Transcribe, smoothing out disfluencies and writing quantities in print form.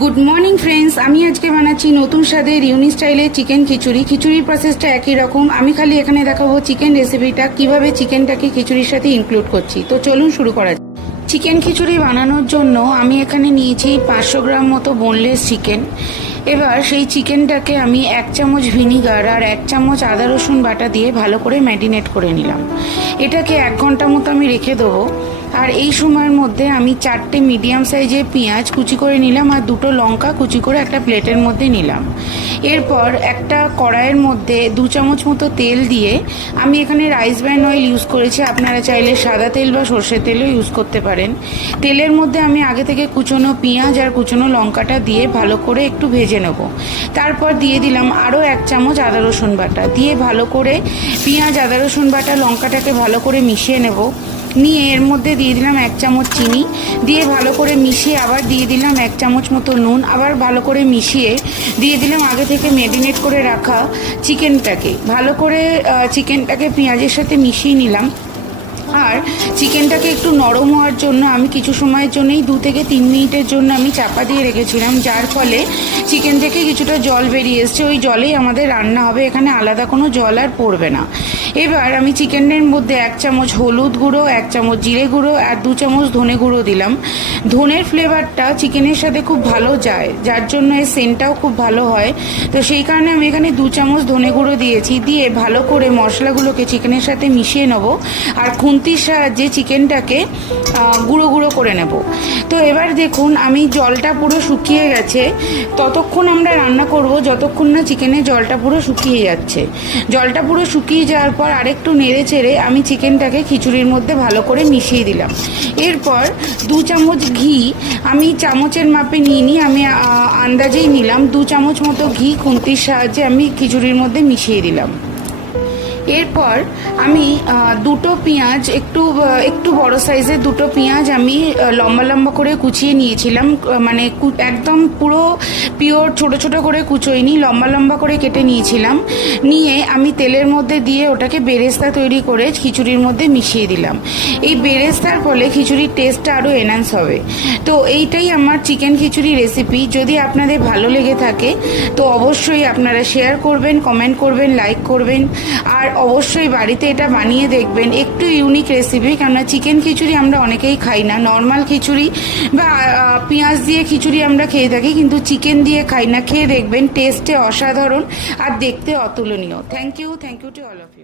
Good morning friends, আমি আজকে বানাচ্ছি নতুন স্বাদের ইউনিক স্টাইলে চিকেন খিচুড়ি। খিচুড়ির প্রসেসটা একই রকম, আমি খালি এখানে দেখাবো চিকেন রেসিপিটা কিভাবে চিকেনটাকে খিচুড়ির সাথে ইনক্লুড করছি। তো চলুন শুরু করা যাক। চিকেন খিচুড়ি বানানোর জন্য আমি এখানে নিয়েছি 500 গ্রাম মতো বোনলেস চিকেন। এবার সেই চিকেনটাকে আমি 1 চামচ ভিনিগার আর 1 চামচ আদা রসুন বাটা দিয়ে ভালো করে ম্যারিনেট করে নিলাম। এটাকে 1 ঘন্টা মতো আমি রেখে দেবো। আর এই সময়ের মধ্যে আমি 4টে মিডিয়াম সাইজের পেঁয়াজ কুচি করে নিলাম আর 2টো লঙ্কা কুচি করে একটা প্লেটের মধ্যে নিলাম। এরপর একটা কড়াইয়ের মধ্যে 2 চামচ মতো তেল দিয়ে, আমি এখানে রাইস ব্র্যান অয়েল ইউজ করেছি, আপনারা চাইলে সাদা তেল বা সর্ষের তেলও ইউজ করতে পারেন। তেলের মধ্যে আমি আগে থেকে কুচনো পেঁয়াজ আর কুচনো লঙ্কাটা দিয়ে ভালো করে একটু ভেজে নেব। তারপর দিয়ে দিলাম আরও 1 চামচ আদা রসুন বাটা দিয়ে ভালো করে পেঁয়াজ আদা রসুন বাটা লঙ্কাটাকে ভালো করে মিশিয়ে নেব। নিয়ে এর মধ্যে দিয়ে দিলাম 1 চামচ চিনি, দিয়ে ভালো করে মিশিয়ে আবার দিয়ে দিলাম 1 চামচ মতো নুন, আবার ভালো করে মিশিয়ে দিয়ে দিলাম আগে থেকে ম্যারিনেট করে রাখা চিকেনটাকে। ভালো করে চিকেনটাকে পেঁয়াজের সাথে মিশিয়ে নিলাম। আর চিকেনটাকে একটু নরম হওয়ার জন্য আমি কিছু সময়ের জন্যই 2 থেকে 3 মিনিটের জন্য আমি চাপা দিয়ে রেখেছিলাম, যার ফলে চিকেন থেকে কিছুটা জল বেরিয়ে এসছে। ওই জলেই আমাদের রান্না হবে, এখানে আলাদা কোনো জল আর পড়বে না। এবার আমি চিকেনের মধ্যে 1 চামচ হলুদ গুঁড়ো, 1 চামচ জিরে গুঁড়ো আর 2 চামচ ধনে গুঁড়ো দিলাম। ধনের ফ্লেভারটা চিকেনের সাথে খুব ভালো যায়, যার জন্য এর সেন্টটাও খুব ভালো হয়। তো সেই কারণে আমি এখানে 2 চামচ ধনে গুঁড়ো দিয়েছি। দিয়ে ভালো করে মশলাগুলোকে চিকেনের সাথে মিশিয়ে নেব আর খুন্তির সাহায্যে চিকেনটাকে গুঁড়ো গুঁড়ো করে নেব। তো এবার দেখুন আমি জলটা পুরো শুকিয়ে গেছে। ততক্ষণ আমরা রান্না করব যতক্ষণ না চিকেনের জলটা পুরো শুকিয়ে যাচ্ছে। জলটা পুরো শুকিয়ে যাওয়ার পর আরেকটু নেড়ে চেড়ে আমি চিকেনটাকে খিচুড়ির মধ্যে ভালো করে মিশিয়ে দিলাম। এরপর 2 চামচ ঘি আমি চামচের মাপে নিইনি, আমি আন্দাজেই নিলাম। 2 চামচ মতো ঘি খুন্তির সাহায্যে আমি খিচুড়ির মধ্যে মিশিয়ে দিলাম। এরপর আমি 2টো পেঁয়াজ, একটু বড় সাইজের 2টো পেঁয়াজ আমি লম্বা লম্বা করে কুচিয়ে নিয়েছিলাম। মানে একদম পুরো পিওর ছোট ছোট করে কুচোইনি, লম্বা লম্বা করে কেটে নিয়েছিলাম। নিয়ে আমি তেলের মধ্যে দিয়ে ওটাকে বেরেস্তা তৈরি করে খিচুড়ির মধ্যে মিশিয়ে দিলাম। এই বেরেস্তার ফলে খিচুড়ির টেস্টটা আরও এনহান্স হবে। তো এইটাই আমার চিকেন খিচুড়ি রেসিপি। যদি আপনাদের ভালো লেগে থাকে তো অবশ্যই আপনারা শেয়ার করবেন, কমেন্ট করবেন, লাইক করবেন। আর অবশ্যই বাড়িতে এটা বানিয়ে দেখবেন, একটু ইউনিক রেসিপি। কেননা চিকেন খিচুড়ি আমরা অনেকেই খাই না, নর্মাল খিচুড়ি বা পেঁয়াজ দিয়ে খিচুড়ি আমরা খেয়ে থাকি, কিন্তু চিকেন দিয়ে খাই না। খেয়ে দেখবেন, টেস্টে অসাধারণ আর দেখতে অতুলনীয়। Thank you to all of you.